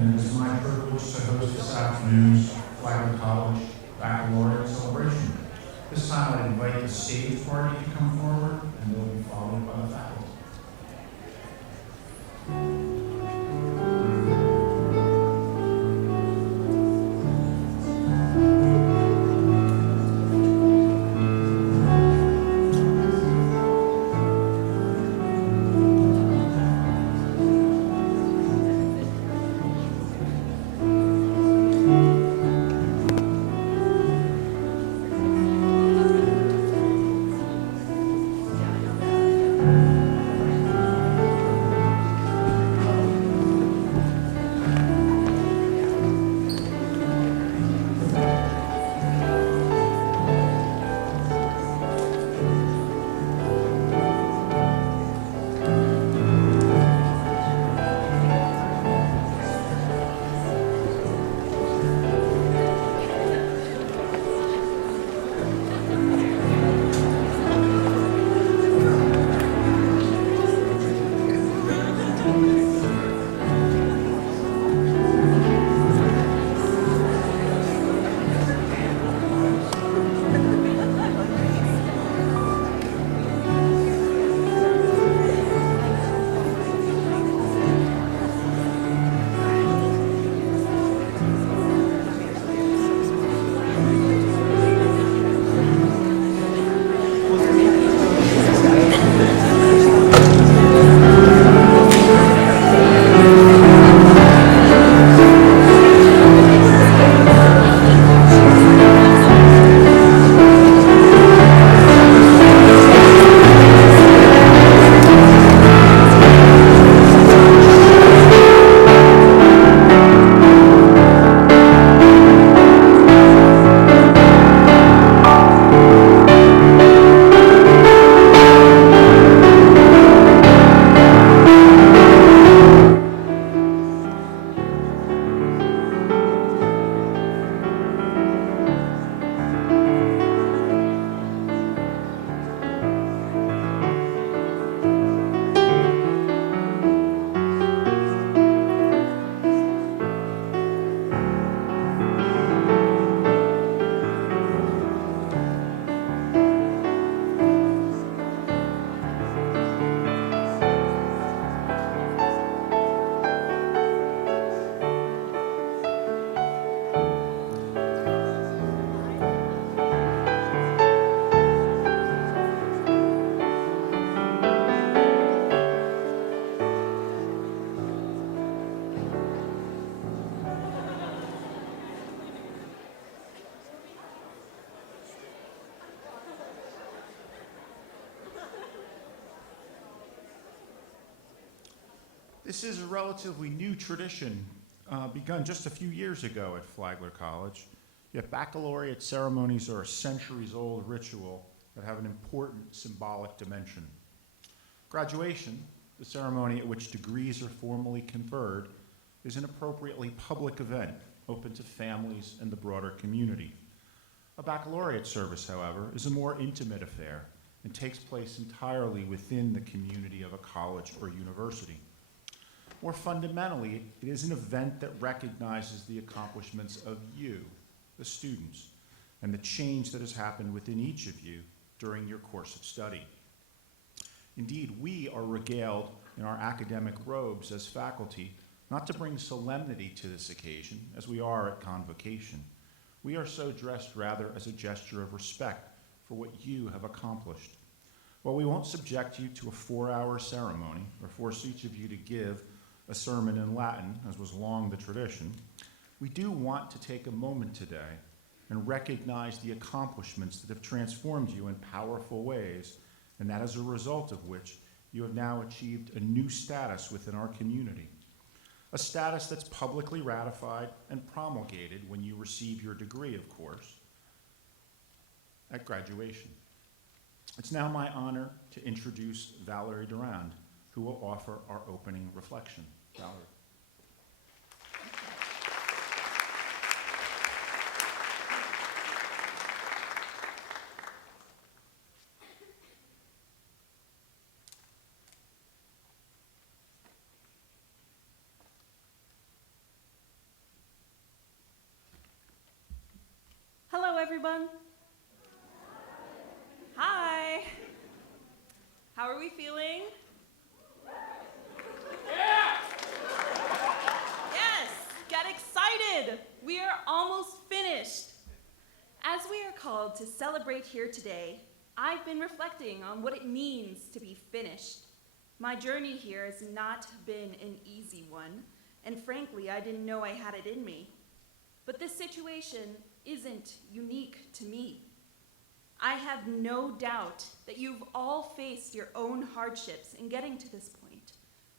And it is my privilege to host this afternoon's Flagler College Baccalaureate Celebration. This time I invite the stage party to come forward, and they'll be followed by the faculty. This is a relatively new tradition begun just a few years ago at Flagler College, yet baccalaureate ceremonies are a centuries-old ritual that have an important symbolic dimension. Graduation, the ceremony at which degrees are formally conferred, is an appropriately public event open to families and the broader community. A baccalaureate service, however, is a more intimate affair and takes place entirely within the community of a college or university. More fundamentally, it is an event that recognizes the accomplishments of you, the students, and the change that has happened within each of you during your course of study. Indeed, we are regaled in our academic robes as faculty, not to bring solemnity to this occasion, as we are at convocation. We are so dressed rather as a gesture of respect for what you have accomplished. While we won't subject you to a 4-hour ceremony or force each of you to give a sermon in Latin, as was long the tradition, we do want to take a moment today and recognize the accomplishments that have transformed you in powerful ways, and that as a result of which you have now achieved a new status within our community. A status that's publicly ratified and promulgated when you receive your degree, of course, at graduation. It's now my honor to introduce Valerie Durand, who will offer our opening reflection. Valerie. everyone? Hi. How are we feeling? Yes, get excited. We are almost finished. As we are called to celebrate here today, I've been reflecting on what it means to be finished. My journey here has not been an easy one, and frankly, I didn't know I had it in me. But this situation isn't unique to me. I have no doubt that you've all faced your own hardships in getting to this point,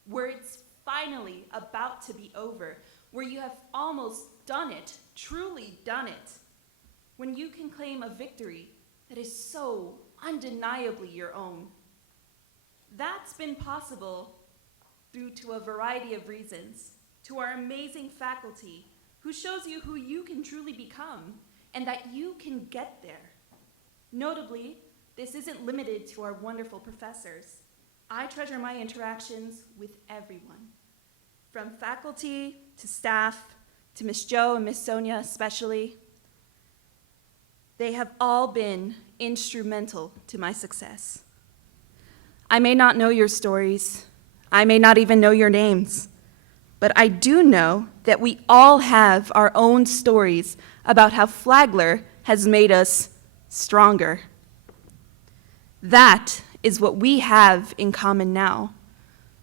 where it's finally about to be over, where you have almost done it, truly done it, when you can claim a victory that is so undeniably your own. That's been possible due to a variety of reasons, to our amazing faculty who shows you who you can truly become and that you can get there. Notably, this isn't limited to our wonderful professors. I treasure my interactions with everyone, from faculty to staff to Miss Jo and Miss Sonia especially. They have all been instrumental to my success. I may not know your stories. I may not even know your names. But I do know that we all have our own stories about how Flagler has made us stronger. That is what we have in common now.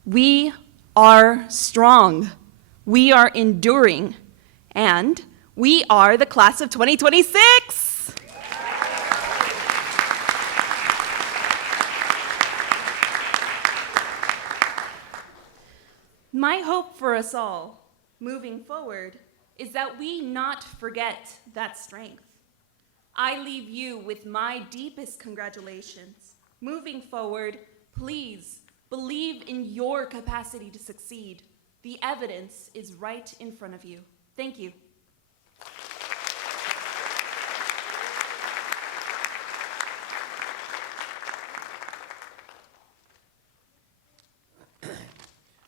We are strong. We are enduring. And we are the class of 2026. My hope for us all, moving forward, is that we not forget that strength. I leave you with my deepest congratulations. Moving forward, please believe in your capacity to succeed. The evidence is right in front of you. Thank you.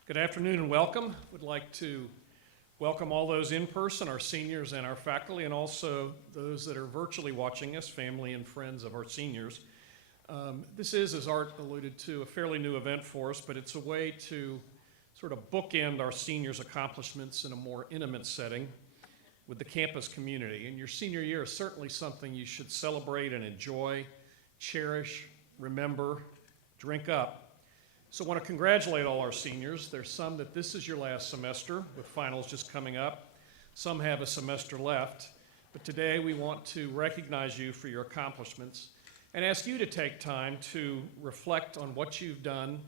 Good afternoon and welcome. Would like to welcome all those in person, our seniors and our faculty, and also those that are virtually watching us, family and friends of our seniors. This is, as Art alluded to, a fairly new event for us, but it's a way to sort of bookend our seniors' accomplishments in a more intimate setting with the campus community. And your senior year is certainly something you should celebrate and enjoy, cherish, remember, drink up. So I want to congratulate all our seniors. There's some that this is your last semester, with finals just coming up. Some have a semester left. But today we want to recognize you for your accomplishments and ask you to take time to reflect on what you've done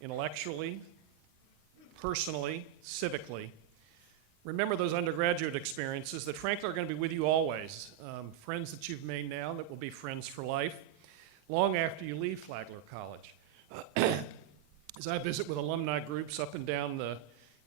intellectually, personally, civically. Remember those undergraduate experiences that frankly are going to be with you always. Friends that you've made now that will be friends for life, long after you leave Flagler College. As I visit with alumni groups up and down the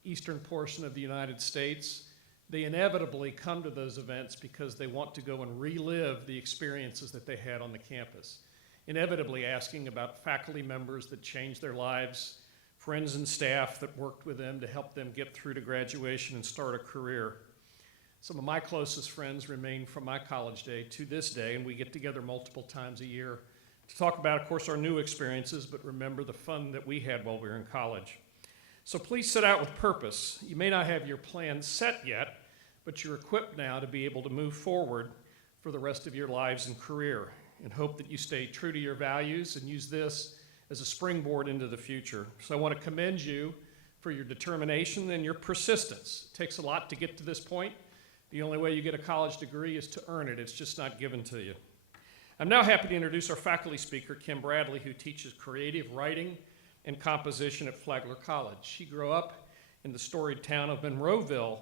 eastern portion of the United States, they inevitably come to those events because they want to go and relive the experiences that they had on the campus, inevitably asking about faculty members that changed their lives, friends and staff that worked with them to help them get through to graduation and start a career. Some of my closest friends remain from my college day to this day, and we get together multiple times a year to talk about, of course, our new experiences, but remember the fun that we had while we were in college. So please set out with purpose. You may not have your plan set yet, but you're equipped now to be able to move forward for the rest of your lives and career, and hope that you stay true to your values and use this as a springboard into the future. So I want to commend you for your determination and your persistence. It takes a lot to get to this point. The only way you get a college degree is to earn it. It's just not given to you. I'm now happy to introduce our faculty speaker, Kim Bradley, who teaches creative writing and composition at Flagler College. She grew up in the storied town of Monroeville,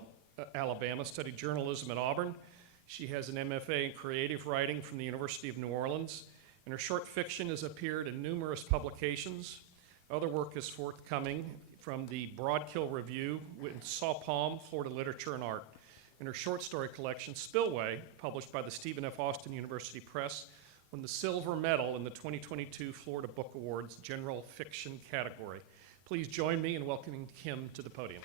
Alabama, studied journalism at Auburn. She has an MFA in creative writing from the University of New Orleans, and her short fiction has appeared in numerous publications. Other work is forthcoming from the Broadkill Review in Saw Palm, Florida Literature and Art, and her short story collection, Spillway, published by the Stephen F. Austin University Press, won the silver medal in the 2022 Florida Book Awards General Fiction category. Please join me in welcoming Kim to the podium.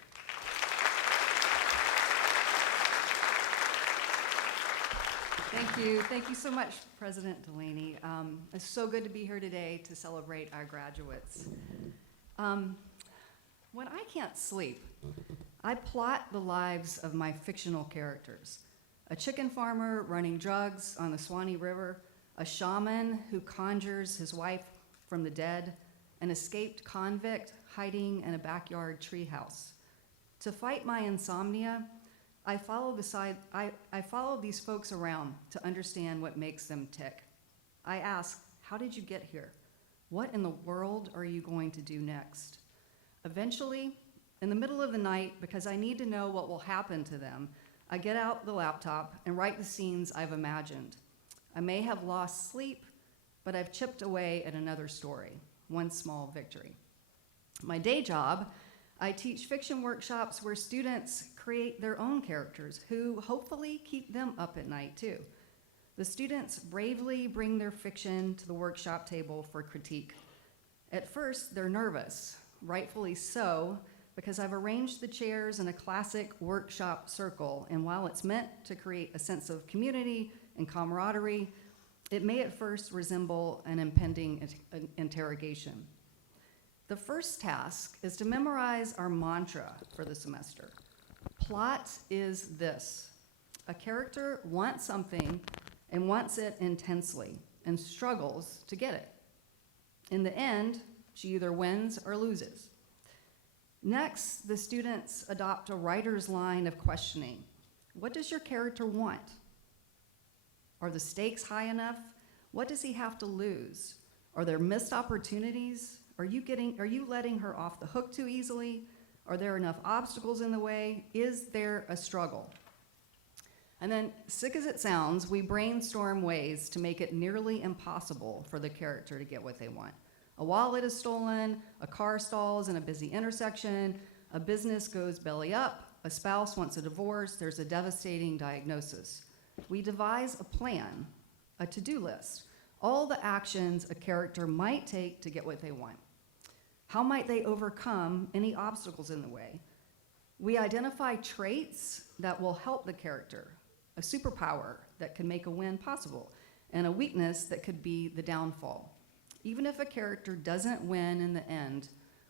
Thank you. Thank you so much, President Delaney. It's so good to be here today to celebrate our graduates. When I can't sleep, I plot the lives of my fictional characters. A chicken farmer running drugs on the Swanee River, a shaman who conjures his wife from the dead, an escaped convict hiding in a backyard treehouse. To fight my insomnia, I follow these folks around to understand what makes them tick. I ask, how did you get here? What in the world are you going to do next? Eventually, in the middle of the night, because I need to know what will happen to them, I get out the laptop and write the scenes I've imagined. I may have lost sleep, but I've chipped away at another story, one small victory. My day job, I teach fiction workshops where students create their own characters who hopefully keep them up at night too. The students bravely bring their fiction to the workshop table for critique. At first, they're nervous, rightfully so, because I've arranged the chairs in a classic workshop circle, and while it's meant to create a sense of community and camaraderie, it may at first resemble an impending interrogation. The first task is to memorize our mantra for the semester. Plot is this: a character wants something and wants it intensely and struggles to get it. In the end, she either wins or loses. Next, the students adopt a writer's line of questioning. What does your character want? Are the stakes high enough? What does he have to lose? Are there missed opportunities? Are you letting her off the hook too easily? Are there enough obstacles in the way? Is there a struggle? And then, sick as it sounds, we brainstorm ways to make it nearly impossible for the character to get what they want. A wallet is stolen, a car stalls in a busy intersection, a business goes belly up, a spouse wants a divorce, there's a devastating diagnosis. We devise a plan, a to-do list, all the actions a character might take to get what they want. How might they overcome any obstacles in the way? We identify traits that will help the character, a superpower that can make a win possible, and a weakness that could be the downfall. Even if a character doesn't win in the end,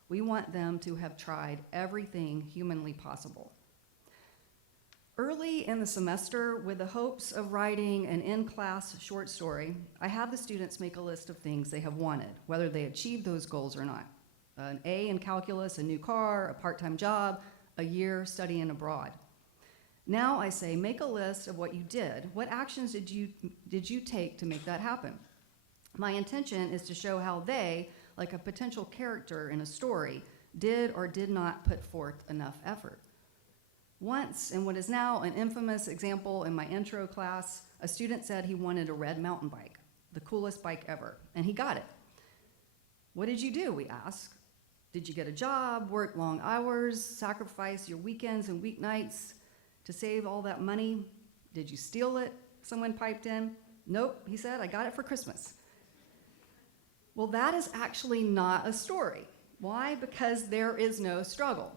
we want them to have tried everything humanly possible. Early in the semester, with the hopes of writing an in-class short story, I have the students make a list of things they have wanted, whether they achieved those goals or not. An A in calculus, a new car, a part-time job, a year studying abroad. Now I say, make a list of what you did. What actions did you take to make that happen? My intention is to show how they, like a potential character in a story, did or did not put forth enough effort. Once, in what is now an infamous example in my intro class, a student said he wanted a red mountain bike, the coolest bike ever, and he got it. What did you do, we asked. Did you get a job, work long hours, sacrifice your weekends and weeknights to save all that money? Did you steal it? Someone piped in. Nope, he said, I got it for Christmas. Well, that is actually not a story. Why? Because there is no struggle.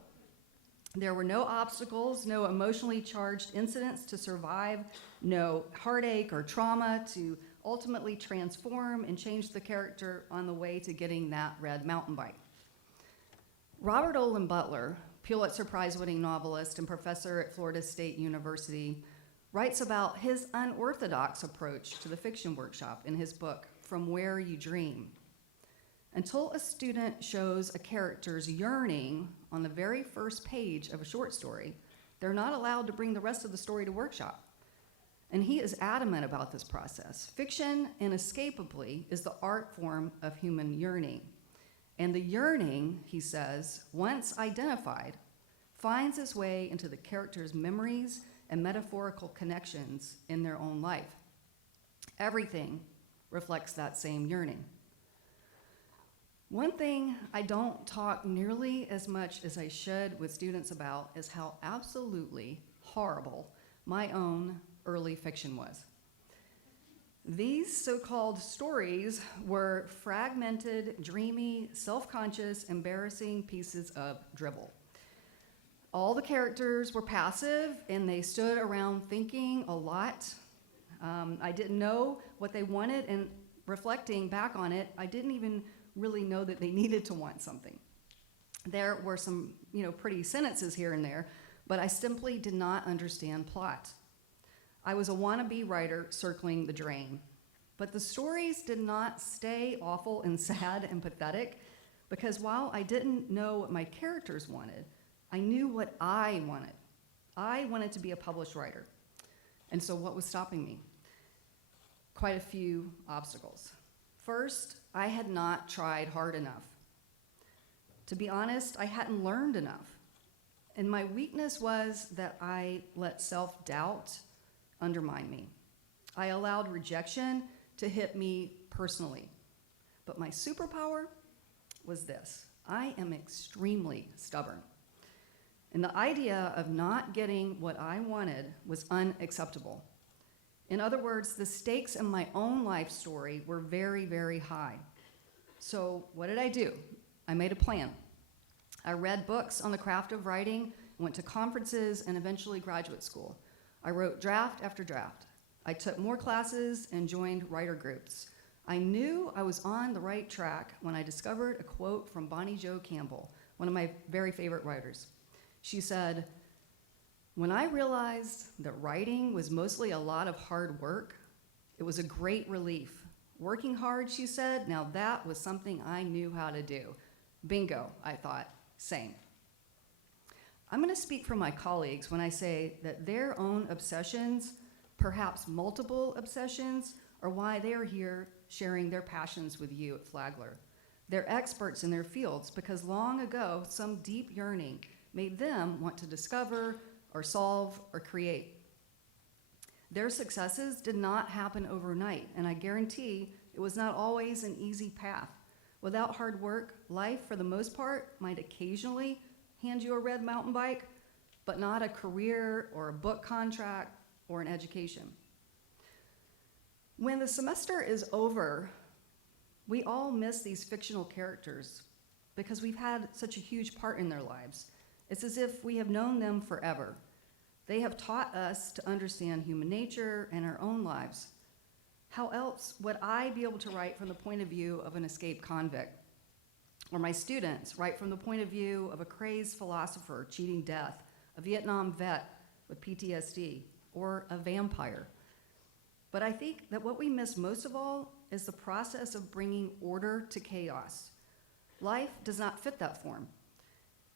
There were no obstacles, no emotionally charged incidents to survive, no heartache or trauma to ultimately transform and change the character on the way to getting that red mountain bike. Robert Olin Butler, Pulitzer Prize-winning novelist and professor at Florida State University, writes about his unorthodox approach to the fiction workshop in his book, From Where You Dream. Until a student shows a character's yearning on the very first page of a short story, they're not allowed to bring the rest of the story to workshop. And he is adamant about this process. Fiction, inescapably, is the art form of human yearning. And the yearning, he says, once identified, finds its way into the character's memories and metaphorical connections in their own life. Everything reflects that same yearning. One thing I don't talk nearly as much as I should with students about is how absolutely horrible my own early fiction was. These so-called stories were fragmented, dreamy, self-conscious, embarrassing pieces of dribble. All the characters were passive, and they stood around thinking a lot. I didn't know what they wanted, and reflecting back on it, I didn't even really know that they needed to want something. There were some, pretty sentences here and there, but I simply did not understand plot. I was a wannabe writer circling the drain. But the stories did not stay awful and sad and pathetic, because while I didn't know what my characters wanted, I knew what I wanted. I wanted to be a published writer. And so what was stopping me? Quite a few obstacles. First, I had not tried hard enough. To be honest, I hadn't learned enough. And my weakness was that I let self-doubt undermine me. I allowed rejection to hit me personally. But my superpower was this: I am extremely stubborn. And the idea of not getting what I wanted was unacceptable. In other words, the stakes in my own life story were very, very high. So what did I do? I made a plan. I read books on the craft of writing, went to conferences, and eventually graduate school. I wrote draft after draft. I took more classes and joined writer groups. I knew I was on the right track when I discovered a quote from Bonnie Jo Campbell, one of my very favorite writers. She said, "When I realized that writing was mostly a lot of hard work, it was a great relief. Working hard," she said, "now that was something I knew how to do." Bingo, I thought, same. I'm going to speak for my colleagues when I say that their own obsessions, perhaps multiple obsessions, are why they are here sharing their passions with you at Flagler. They're experts in their fields because long ago, some deep yearning made them want to discover or solve or create. Their successes did not happen overnight, and I guarantee it was not always an easy path. Without hard work, life, for the most part, might occasionally hand you a red mountain bike, but not a career or a book contract or an education. When the semester is over, we all miss these fictional characters because we've had such a huge part in their lives. It's as if we have known them forever. They have taught us to understand human nature and our own lives. How else would I be able to write from the point of view of an escaped convict? Or my students write from the point of view of a crazed philosopher cheating death, a Vietnam vet with PTSD, or a vampire. But I think that what we miss most of all is the process of bringing order to chaos. Life does not fit that form.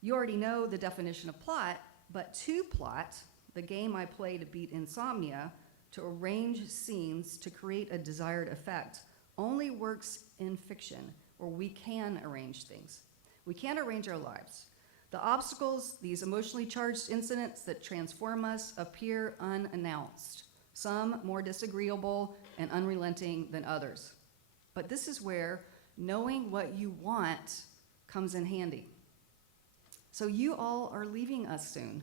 You already know the definition of plot, but to plot, the game I play to beat insomnia, to arrange scenes to create a desired effect, only works in fiction, where we can arrange things. We can't arrange our lives. The obstacles, these emotionally charged incidents that transform us, appear unannounced, some more disagreeable and unrelenting than others. But this is where knowing what you want comes in handy. So you all are leaving us soon,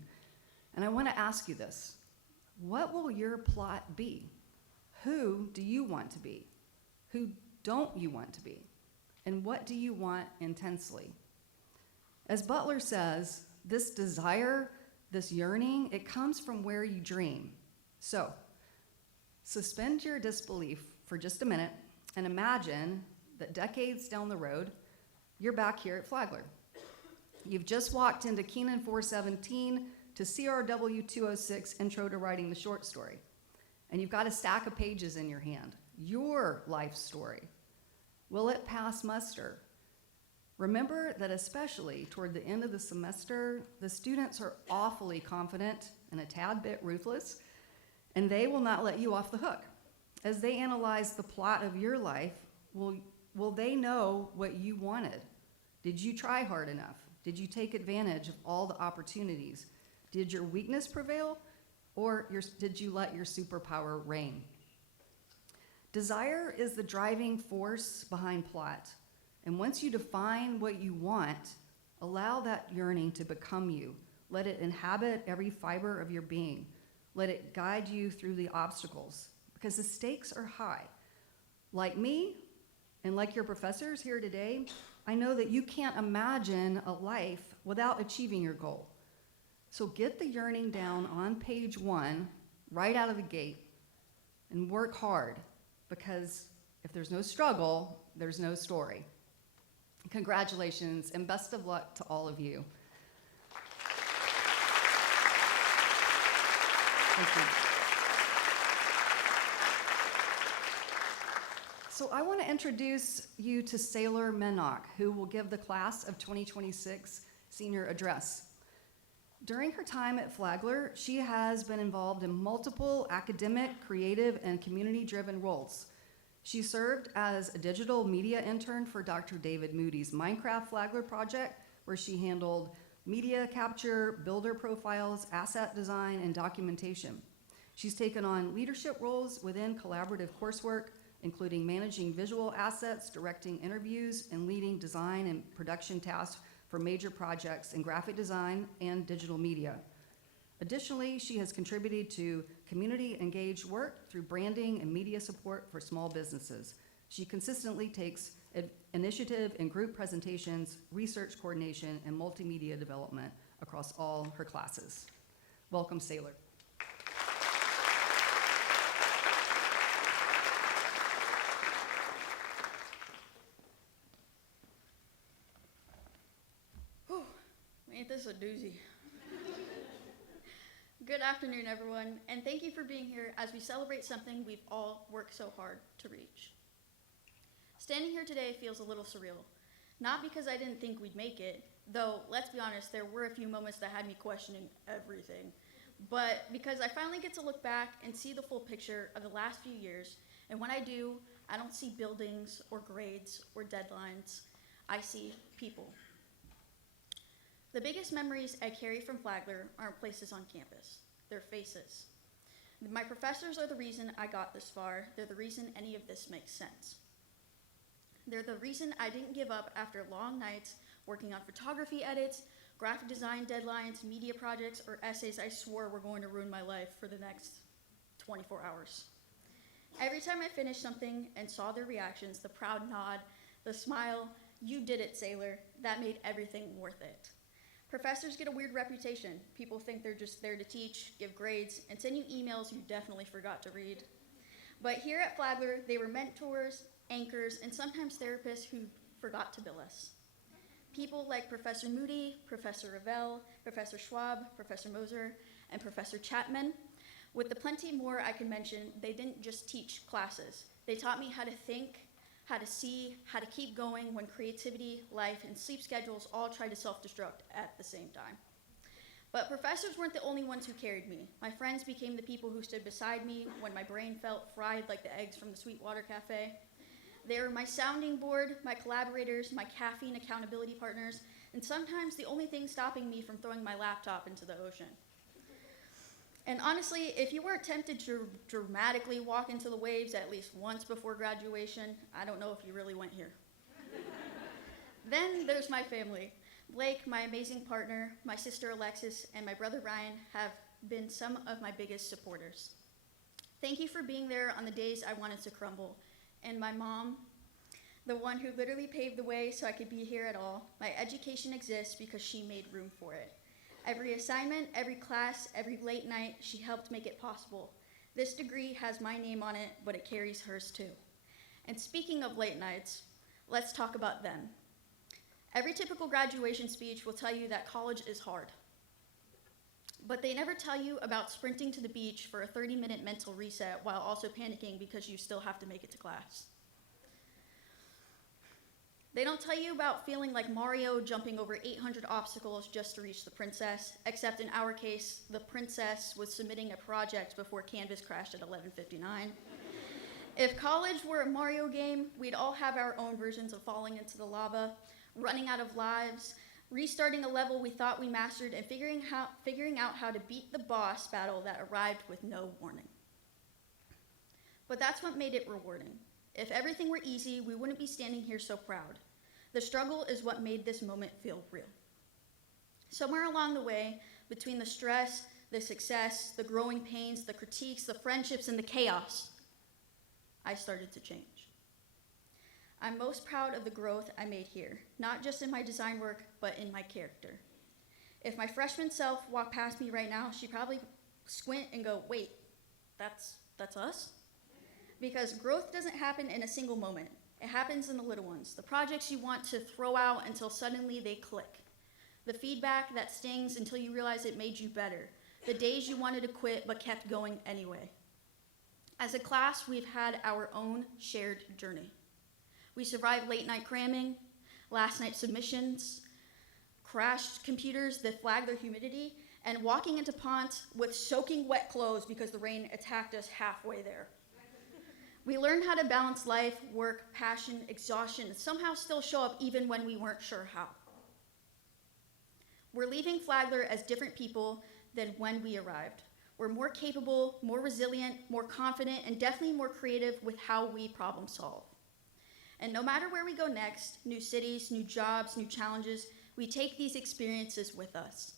and I want to ask you this. What will your plot be? Who do you want to be? Who don't you want to be? And what do you want intensely? As Butler says, this desire, this yearning, it comes from where you dream. So, suspend your disbelief for just a minute and imagine that decades down the road, you're back here at Flagler. You've just walked into Keenan 417 to CRW 206 Intro to Writing the Short Story. And you've got a stack of pages in your hand, your life story. Will it pass muster? Remember that especially toward the end of the semester, the students are awfully confident and a tad bit ruthless, and they will not let you off the hook. As they analyze the plot of your life, will they know what you wanted? Did you try hard enough? Did you take advantage of all the opportunities? Did your weakness prevail, or did you let your superpower reign? Desire is the driving force behind plot. And once you define what you want, allow that yearning to become you. Let it inhabit every fiber of your being. Let it guide you through the obstacles, because the stakes are high. Like me, and like your professors here today, I know that you can't imagine a life without achieving your goal. So get the yearning down on page 1, right out of the gate. and work hard, because if there's no struggle, there's no story. Congratulations and best of luck to all of you. Thank you. So I want to introduce you to Sailor Minnock, who will give the class of 2026 senior address. During her time at Flagler, she has been involved in multiple academic, creative, and community-driven roles. She served as a digital media intern for Dr. David Moody's Minecraft Flagler project, where she handled media capture, builder profiles, asset design, and documentation. She's taken on leadership roles within collaborative coursework, including managing visual assets, directing interviews, and leading design and production tasks for major projects in graphic design and digital media. Additionally, she has contributed to community-engaged work through branding and media support for small businesses. She consistently takes initiative in group presentations, research coordination, and multimedia development across all her classes. Welcome, Sailor. Ain't this a doozy? Good afternoon, everyone, and thank you for being here as we celebrate something we've all worked so hard to reach. Standing here today feels a little surreal, not because I didn't think we'd make it, though, let's be honest, there were a few moments that had me questioning everything, but because I finally get to look back and see the full picture of the last few years, and when I do, I don't see buildings or grades or deadlines. I see people. The biggest memories I carry from Flagler aren't places on campus, they're faces. My professors are the reason I got this far. They're the reason any of this makes sense. They're the reason I didn't give up after long nights working on photography edits, graphic design deadlines, media projects, or essays I swore were going to ruin my life for the next 24 hours. Every time I finished something and saw their reactions, the proud nod, the smile, "You did it, Sailor," that made everything worth it. Professors get a weird reputation. People think they're just there to teach, give grades, and send you emails you definitely forgot to read. But here at Flagler, they were mentors, anchors, and sometimes therapists who forgot to bill us. People like Professor Moody, Professor Revelle, Professor Schwab, Professor Moser, and Professor Chapman. With the plenty more I can mention, they didn't just teach classes. They taught me how to think, how to see, how to keep going when creativity, life, and sleep schedules all try to self-destruct at the same time. But professors weren't the only ones who carried me. My friends became the people who stood beside me when my brain felt fried like the eggs from the Sweetwater Cafe. They were my sounding board, my collaborators, my caffeine accountability partners, and sometimes the only thing stopping me from throwing my laptop into the ocean. And honestly, if you weren't tempted to dramatically walk into the waves at least once before graduation, I don't know if you really went here. Then there's my family. Blake, my amazing partner, my sister Alexis, and my brother Ryan have been some of my biggest supporters. Thank you for being there on the days I wanted to crumble. And my mom, the one who literally paved the way so I could be here at all. My education exists because she made room for it. Every assignment, every class, every late night, she helped make it possible. This degree has my name on it, but it carries hers too. And speaking of late nights, let's talk about them. Every typical graduation speech will tell you that college is hard. But they never tell you about sprinting to the beach for a 30-minute mental reset while also panicking because you still have to make it to class. They don't tell you about feeling like Mario jumping over 800 obstacles just to reach the princess, except in our case, the princess was submitting a project before Canvas crashed at 11:59. If college were a Mario game, we'd all have our own versions of falling into the lava, running out of lives, restarting a level we thought we mastered, and figuring out how to beat the boss battle that arrived with no warning. But that's what made it rewarding. If everything were easy, we wouldn't be standing here so proud. The struggle is what made this moment feel real. Somewhere along the way, between the stress, the success, the growing pains, the critiques, the friendships, and the chaos, I started to change. I'm most proud of the growth I made here, not just in my design work, but in my character. If my freshman self walked past me right now, she'd probably squint and go, "Wait, that's us?" because growth doesn't happen in a single moment. It happens in the little ones, the projects you want to throw out until suddenly they click, the feedback that stings until you realize it made you better, the days you wanted to quit but kept going anyway. As a class, we've had our own shared journey. We survived late night cramming, last night submissions, crashed computers that flagged their humidity, and walking into Ponce with soaking wet clothes because the rain attacked us halfway there. We learned how to balance life, work, passion, exhaustion, and somehow still show up even when we weren't sure how. We're leaving Flagler as different people than when we arrived. We're more capable, more resilient, more confident, and definitely more creative with how we problem solve. And no matter where we go next, new cities, new jobs, new challenges, we take these experiences with us.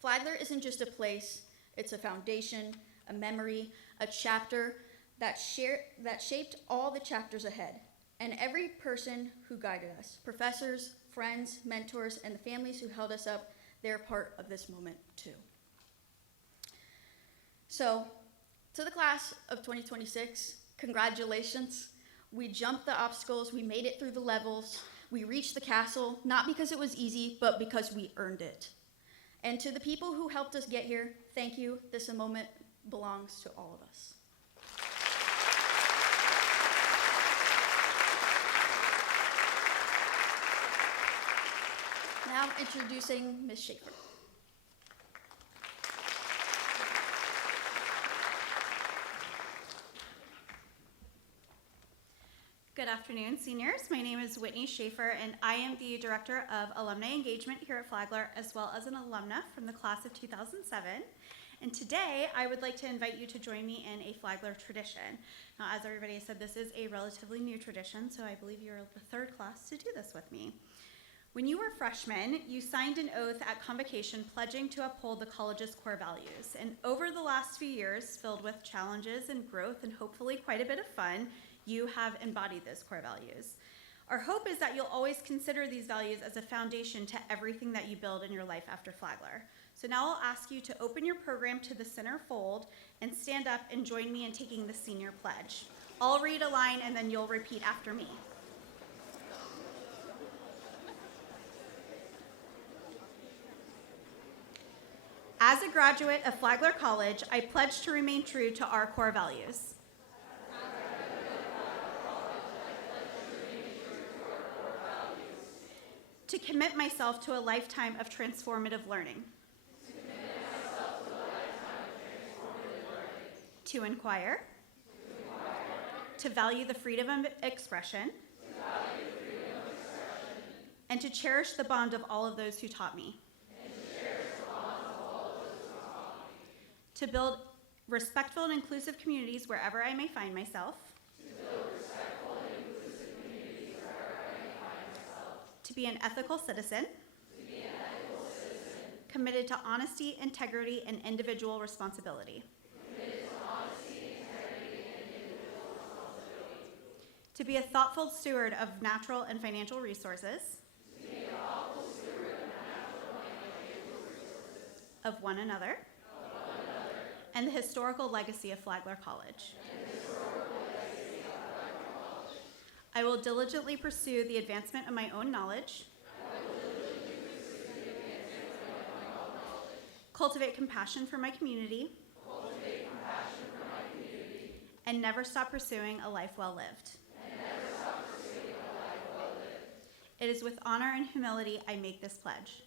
Flagler isn't just a place, it's a foundation, a memory, a chapter that shaped all the chapters ahead, and every person who guided us, professors, friends, mentors, and the families who held us up, they're part of this moment too. So, to the class of 2026, congratulations. We jumped the obstacles, we made it through the levels, we reached the castle, not because it was easy, but because we earned it. And to the people who helped us get here, thank you. This moment belongs to all of us. Now introducing Ms. Schaefer. Good afternoon, seniors. My name is Whitney Schaefer, and I am the Director of Alumni Engagement here at Flagler, as well as an alumna from the class of 2007. And today, I would like to invite you to join me in a Flagler tradition. Now, as everybody said, this is a relatively new tradition, so I believe you're the third class to do this with me. When you were freshmen, you signed an oath at convocation pledging to uphold the college's core values. And over the last few years, filled with challenges and growth and hopefully quite a bit of fun, you have embodied those core values. Our hope is that you'll always consider these values as a foundation to everything that you build in your life after Flagler. So now I'll ask you to open your program to the center fold and stand up and join me in taking the senior pledge. I'll read a line and then you'll repeat after me. As a graduate of Flagler College, I pledge to remain true to our core values. To commit myself to a lifetime of transformative learning. To inquire. To value the freedom of expression. And to cherish the bond of all of those who taught me. To build respectful and inclusive communities wherever I may find myself. To be an ethical citizen. Committed to honesty, integrity, and individual responsibility. To be a thoughtful steward of natural and financial resources. Of one another. And the historical legacy of Flagler College. I will diligently pursue the advancement of my own knowledge. Cultivate compassion for my community. And never stop pursuing a life well lived. It is with honor and humility I make this pledge.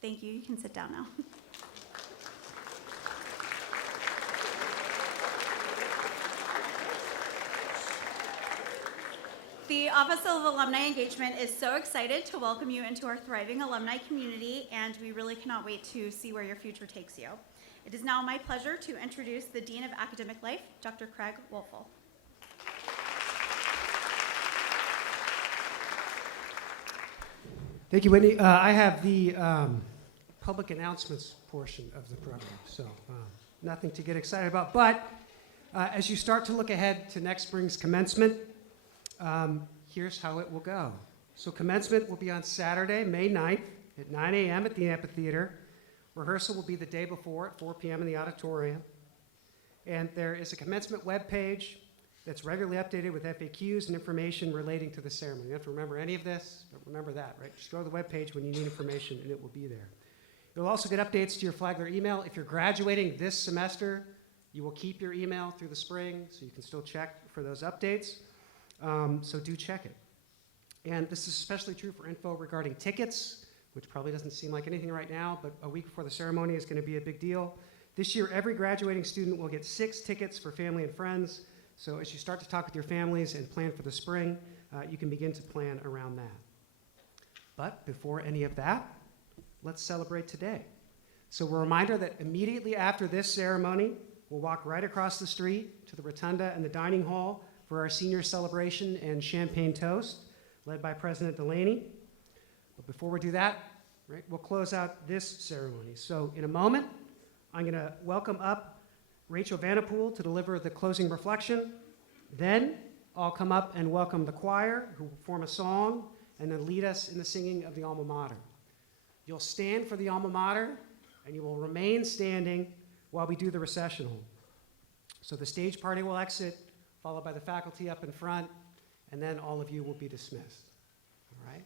Thank you. You can sit down now. The Office of Alumni Engagement is so excited to welcome you into our thriving alumni community, and we really cannot wait to see where your future takes you. It is now my pleasure to introduce the Dean of Academic Life, Dr. Craig Wolfel. Thank you, Whitney. I have the public announcements portion of the program, so nothing to get excited about. But as you start to look ahead to next spring's commencement, here's how it will go. So commencement will be on Saturday, May 9th at 9 a.m. at the amphitheater. Rehearsal will be the day before at 4 p.m. in the auditorium. And there is a commencement webpage that's regularly updated with FAQs and information relating to the ceremony. You don't have to remember any of this, but remember that, right? Just go to the webpage when you need information and it will be there. You'll also get updates to your Flagler email. If you're graduating this semester, you will keep your email through the spring, so you can still check for those updates. So do check it. And this is especially true for info regarding tickets, which probably doesn't seem like anything right now, but a week before the ceremony is going to be a big deal. This year, every graduating student will get 6 tickets for family and friends. So as you start to talk with your families and plan for the spring, you can begin to plan around that. But before any of that, let's celebrate today. So a reminder that immediately after this ceremony, we'll walk right across the street to the rotunda and the dining hall for our senior celebration and champagne toast, led by President Delaney. But before we do that, right, we'll close out this ceremony. So in a moment, I'm going to welcome up Rachel Vanderpool to deliver the closing reflection. Then I'll come up and welcome the choir, who will perform a song and then lead us in the singing of the alma mater. You'll stand for the alma mater, and you will remain standing while we do the recessional. So the stage party will exit, followed by the faculty up in front, and then all of you will be dismissed. All right?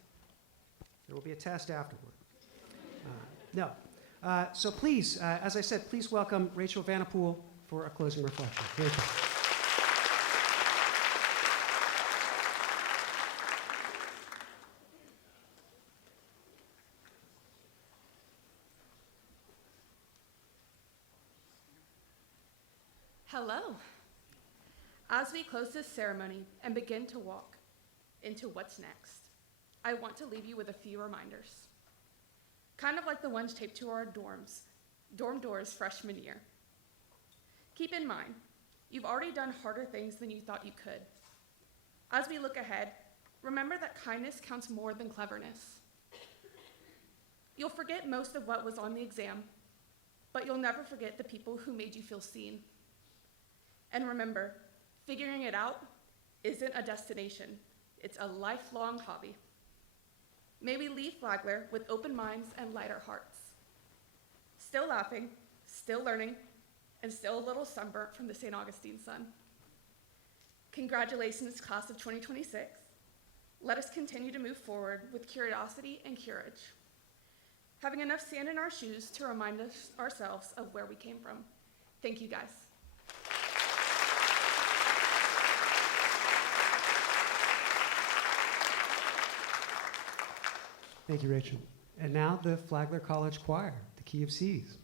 There will be a test afterward. So please, as I said, please welcome Rachel Vanderpool for a closing reflection. Rachel. Hello. As we close this ceremony and begin to walk into what's next, I want to leave you with a few reminders. Kind of like the ones taped to our dorm doors freshman year. Keep in mind, you've already done harder things than you thought you could. As we look ahead, remember that kindness counts more than cleverness. You'll forget most of what was on the exam, but you'll never forget the people who made you feel seen. And remember, figuring it out isn't a destination, it's a lifelong hobby. May we leave Flagler with open minds and lighter hearts. Still laughing, still learning, and still a little sunburnt from the St. Augustine sun. Congratulations, class of 2026. Let us continue to move forward with curiosity and courage, having enough sand in our shoes to remind us ourselves of where we came from. Thank you, guys. Thank you, Rachel. And now the Flagler College Choir, the Key of C's.